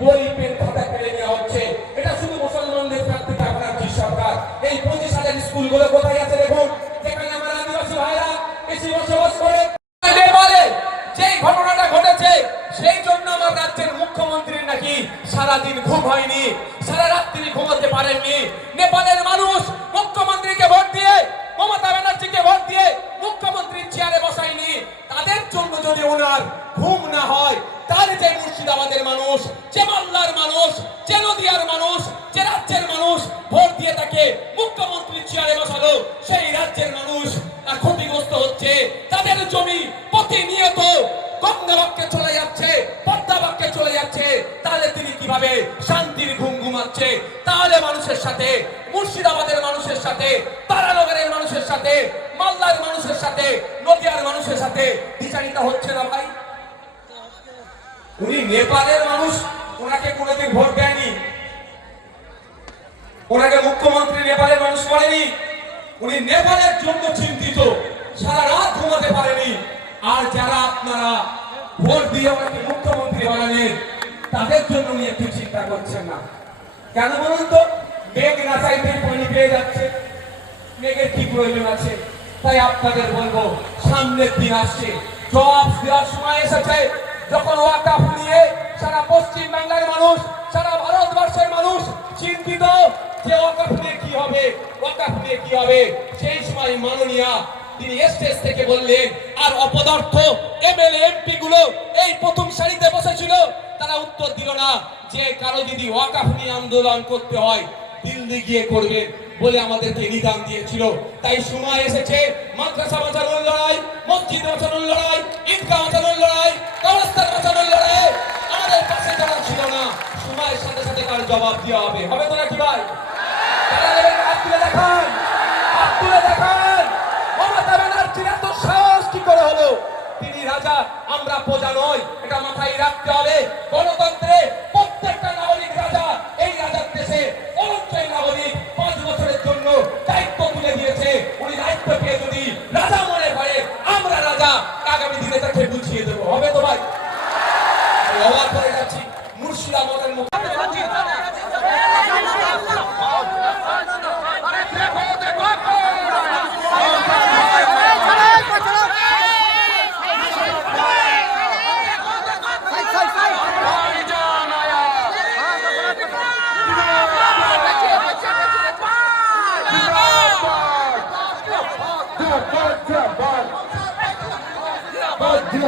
বই পেন খাতা কেড়ে নেওয়া হচ্ছে। এটা শুধু মুসলমানদের প্রার্থী আপনার কি সরকার? এই পঁচিশ হাজার স্কুলগুলো কোথায় আছে দেখুন? যেখানে আমার আদিবাসী ভাইরা বেশি বসবাস করে। সারাদিন ঘুম হয়নি, সারা রাত্রি ঘুমাতে পারেননি। নেপালের মানুষ মুখ্যমন্ত্রীকে ভোট দিয়ে, মমতা ব্যানার্জিকে ভোট দিয়ে মুখ্যমন্ত্রীর চেয়ারে বসায়নি। তাদের জন্য যদি ওনার ঘুম না হয়, তার যে মুর্শিদাবাদের মানুষ, যে ঘুমাচ্ছে তাহলে মানুষের সাথে, মুর্শিদাবাদের মানুষের সাথে, তারানগরের মানুষের সাথে, মালদার মানুষের সাথে, নদিয়ার মানুষের সাথে বিচারিতা হচ্ছে না ভাই। উনি নেপালের মানুষ, ওনাকে কোনোদিন ভোট দেয়নি। ওনাকে মুখ্যমন্ত্রী নেপালের মানুষ করেনি উনি নেপালের জন্য চিন্তিত, সারা রাত ঘুমাতে পারেনি। আর যারা আপনারা ভোট দিয়ে ওনাকে মুখ্যমন্ত্রী বানালেন, তাদের জন্য উনি একটু চিন্তা করছেন না। কেন বলুন তো? মেঘ না চাইতে পানি পেয়ে যাচ্ছে। মেঘের কি প্রয়োজন আছে? তাই আপনাদের বলব, সামনের দিন আসছে। জবাব দেওয়ার সময় এসেছে। যখন ওয়াকাফ নিয়ে সারা পশ্চিম বাংলার মানুষ, সারা ভারতবর্ষের মানুষ চিন্তিত যে ওয়াকাফ নিয়ে কি হবে, ওয়াকাফ নিয়ে কি হবে, সেই সময় মাননীয়া তিনি স্টেজ থেকে বললেন, আর অপদার্থ, এমএলএ, এমপি গুলো এই প্রথম যে কারও যদি ওয়াকাফ নিয়ে আন্দোলন করতে হয়, দিল্লি গিয়ে করবে বলে আমাদেরকে নিদান দিয়েছিল। তাই সময় এসেছে, মাদ্রাসা বাঁচানোর লড়াই, মসজিদ বাঁচানোর লড়াই, ঈদগাহ বাঁচানোর লড়াই কবরস্থান বাঁচানোর লড়াই। আমাদের পাশে যারা ছিল না, সময়ের সাথে সাথে তার জবাব দেওয়া হবে। হবে তো নাকি ভাই? কি করে তিনি রাজা, আমরা প্রজা নই এটা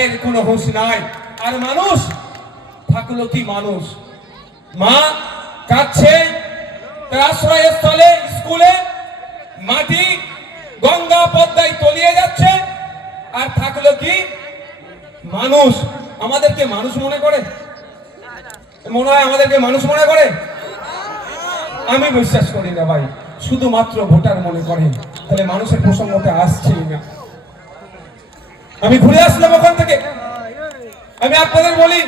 সরকারের কোনো হুঁশ নাই। আর মানুষ? থাকল কি মানুষ? মা তার আশ্রয়স্থলে, স্কুলে মাটি গঙ্গা পদ্মায় তলিয়ে যাচ্ছে। আর থাকল কি মানুষ? আমাদেরকে মানুষ মনে করে? মনে হয় আমাদেরকে মানুষ মনে করে? আমি বিশ্বাস করি না ভাই, শুধুমাত্র ভোটার মনে করেন। তাহলে মানুষের প্রসঙ্গতে আসছেই না। আমি ঘুরে আসলাম ওখান থেকে। আমি আপনাদের বলি,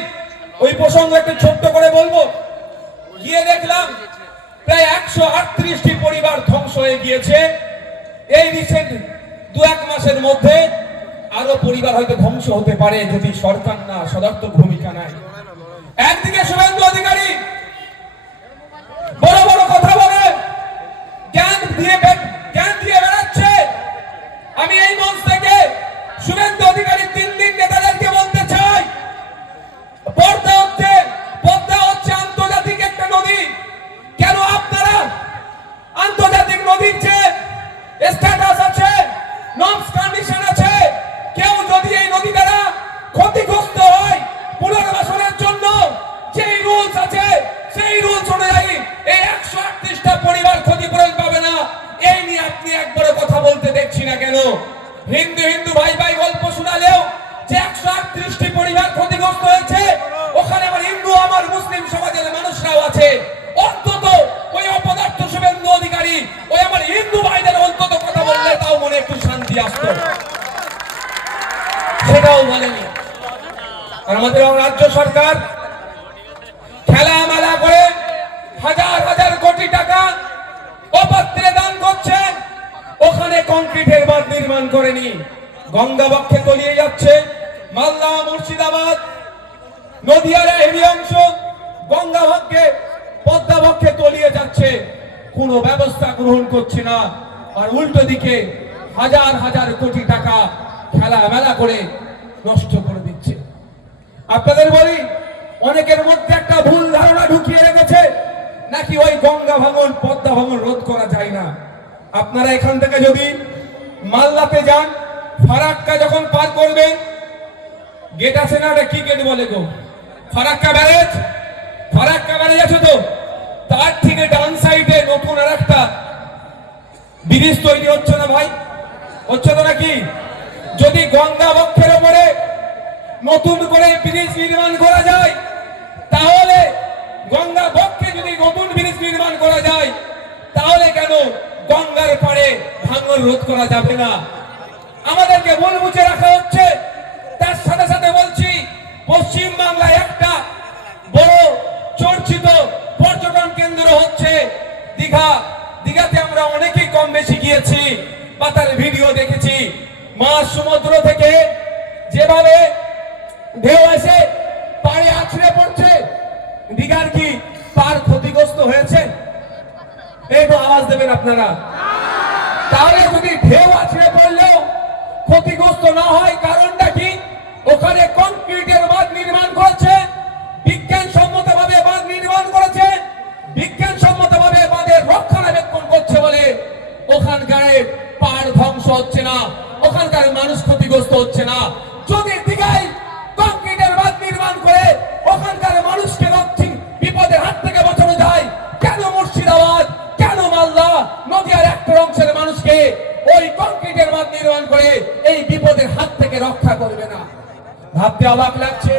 ওই প্রসঙ্গ একটু ছোট্ট করে বলব। গিয়ে দেখলাম, প্রায় একশো আটত্রিশটি পরিবার ধ্বংস হয়ে গিয়েছে। এই রিসেন্ট দু এক মাসের মধ্যে আরও পরিবার হয়তো ধ্বংস হতে পারে যদি সরকার না সদার্থক ভূমিকা নেয়। একদিকে শুভেন্দু অধিকারী, বড় বড় কথা বলে, জ্ঞান দিয়ে বেড়াচ্ছে আমি এই মঞ্চ থেকে শুভেন্দু অধিকারী তিন দিন নেতাদেরকে ত্রিশটি পরিবার ক্ষতিগ্রস্ত হয়েছে। ওখানে আমার হিন্দু, আমার মুসলিম সমাজের মানুষরাও আছে। অন্তত ওই অপদার্থ শুভেন্দু অধিকারী, ওই আমার হিন্দু ভাইদের অন্তত কথা বললে তাও মনে একটু শান্তি আসতো। সেটাও বলেনি। আমাদের রাজ্য সরকার খেলামেলা করে হাজার হাজার কোটি টাকা অপাত্রে দান করছে। ওখানে কংক্রিটের বাঁধ নির্মাণ করেনি। গঙ্গা বক্ষে তলিয়ে যাচ্ছে। মালদা, মুর্শিদাবাদ, নদিয়ার এই অংশ গঙ্গা বক্ষে পদ্মা বক্ষে তলিয়ে যাচ্ছে। কোনো ব্যবস্থা গ্রহণ করছে না। আর উল্টো দিকে হাজার হাজার কোটি টাকা খেলা মেলা করে নষ্ট করে দিচ্ছে। আপনাদের বলি, অনেকের মধ্যে একটা ভুল ধারণা ঢুকিয়ে রেখেছে, নাকি ওই গঙ্গা ভাঙন, পদ্মা ভাঙন রোধ করা যায় না? আপনারা এখান থেকে যদি মালদাতে যান, ফারাক্কা যখন পার করবেন গেট আছে না ওটা কি গেট বলে গো? ফারাক্কা ব্যারেজ? ফারাক্কা ব্যারেজ আছে তো? তার থেকে ডান সাইডে নতুন আর একটা ব্রিজ তৈরি হচ্ছে না ভাই? হচ্ছে তো নাকি? যদি গঙ্গা বক্ষের ওপরে নতুন করে ব্রিজ নির্মাণ করা যায়, তাহলে গঙ্গা বক্ষে যদি নতুন ব্রিজ নির্মাণ করা যায়, তাহলে কেন গঙ্গার পাড়ে ভাঙন রোধ করা যাবে না? আমাদেরকে মন বুঝে রাখা হচ্ছে, তার সাথে সাথে বলছি পশ্চিম বাংলায় একটা বড় চর্চিত পর্যটন কেন্দ্র হচ্ছে দীঘা দীঘাতে আমরা বেশি গিয়েছি, বা তার ভিডিও দেখেছি। মাছ সমুদ্র থেকে যেভাবে ঢেউ এসে পাড়ে আছড়ে পড়ছে দীঘার কি পার ক্ষতিগ্রস্ত হয়েছে? এই তো আওয়াজ দেবেন আপনারা। তাহলে যদি ঢেউ আছড়ে পড়লেও ক্ষতিগ্রস্ত না হয়, কারণটা কি? ভাবতে অবাক লাগছে।